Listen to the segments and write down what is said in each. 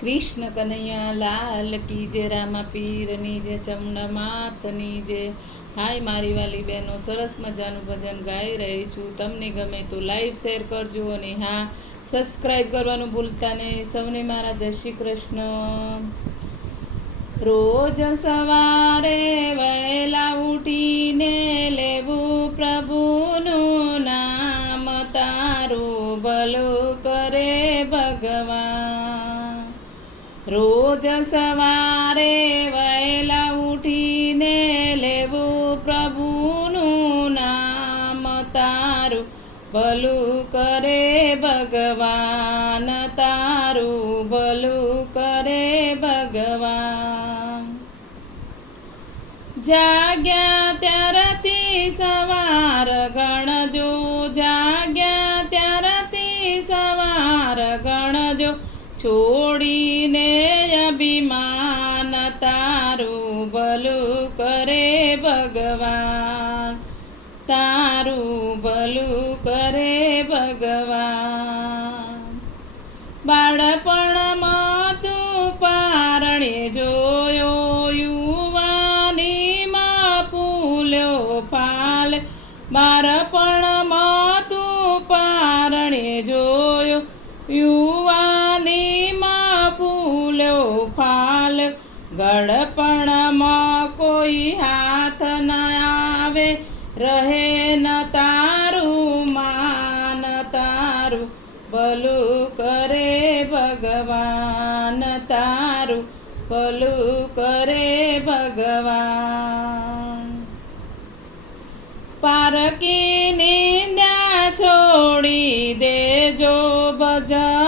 કૃષ્ણ કનૈયા, લાલ કી જે રામા પીરની જે ચમના માતની જે હાય મારી વાલી બહેનો, સરસ મજાનું ભજન ગાઈ રહી છું. તમને ગમે તો લાઈવ શેર કરજો અને હા સબસ્ક્રાઈબ કરવાનું ભૂલતા નહીં. સૌને મારા જય શ્રી કૃષ્ણ. રોજ સવારે રોજ સવારે વહેલા ઉઠીને લેવું પ્રભુનું નામ તારું, ભલું કરે ભગવાન, તારું ભલું કરે ભગવાન. જાગ્યા ત્યારથી સવાર ગણજો છોડીને અભિમાન તારું ભલું કરે ભગવાન. તારું ભલું કરે ભગવાન. બાળપણમાં તું પારણે જોયો, યુવાનીમાં ફૂલ્યો ફાલ. બાળપણમાં તું પારણે જોયો યુવાનીમાં ગળપણમાં કોઈ હાથ ન આવે, રહે ન તારું માન, તારું ભલું કરે ભગવાન, તારું ભલું કરે ભગવાન. પારકી નિંદ્યા છોડી દેજો ભજનમાં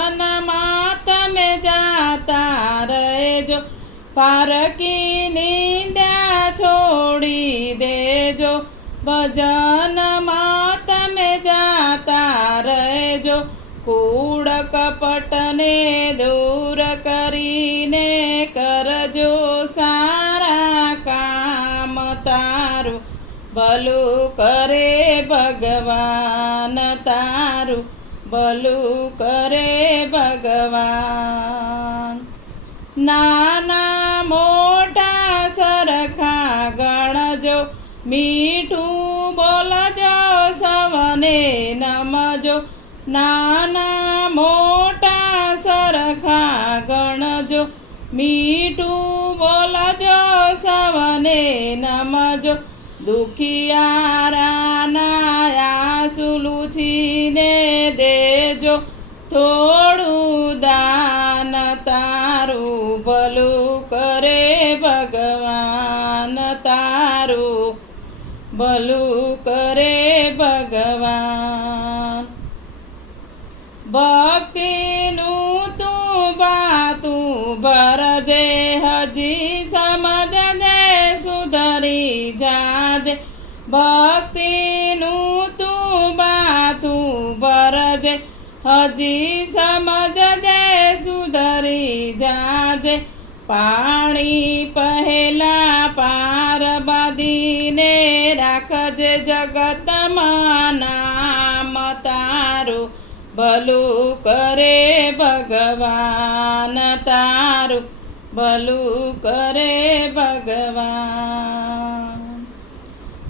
પારકી નિંદ્યા છોડી દેજો. ભજનમાં તમે જાતા રહેજો. કૂડ કપટને દૂર કરીને કરજો સારા કામ તારું. ભલું કરે ભગવાન તારું. ભલું કરે ભગવાન. નાના મીઠું બોલજો સવને નમજો. નાના મોટા સરખા ગણજો. મીઠું બોલજો સવને નમજો. દુખિયારાના સુલુછીને દેજો. થોડું દાન તારું ભલું કરે ભગવાન. ભલું કરે ભગવાન. ભક્તિનું તું બાતું ભરજે, હજી સમજજે સુધરી જાજે. ભક્તિનું તું બાતું ભરજે, હજી સમજજે સુધરી જાજે. પાણી પહેલા પાર બાંધીને રાખજે જગતમાં નામ તારું. ભલું કરે ભગવાન તારું. ભલું કરે ભગવાન.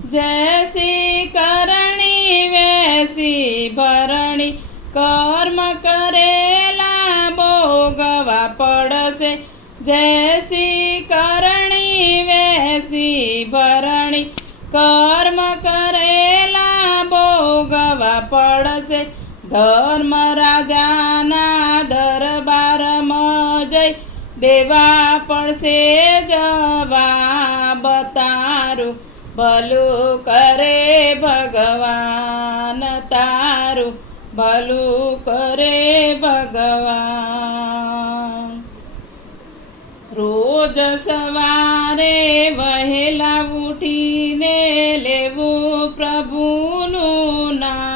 જયસી કરણી, વેસી ભરણી. કર્મ કરેલા ભોગવા પડશે. જૈસી કરણી, વેસી ભરણી, કર્મ કરેલા ભોગવા પડશે. ધર્મ રાજાના દરબારમાં જઈ દેવા પડશે જવા તારું. ભલું કરે ભગવાન તારું. ભલું કરે ભગવાન રોજ સવારે વહેલા ઉઠીને લેવું પ્રભુનું ના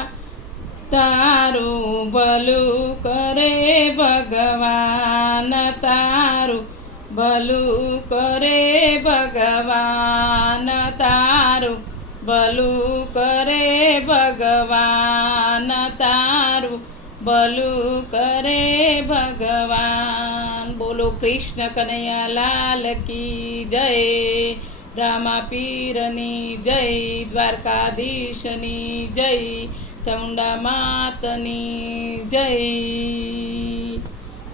તારું ભલું કરે ભગવાન, તારું ભલું કરે ભગવાન, તારું ભલું કરે ભગવાન, તારું ભલું કરે ભગવાન. બોલ કૃષ્ણ કનૈયા, લાલ કી જય રામા પીરની જય, દ્વારકાધીશની જય ચૌંડા માતની જય.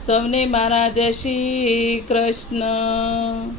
સૌને મારા જય શ્રી કૃષ્ણ.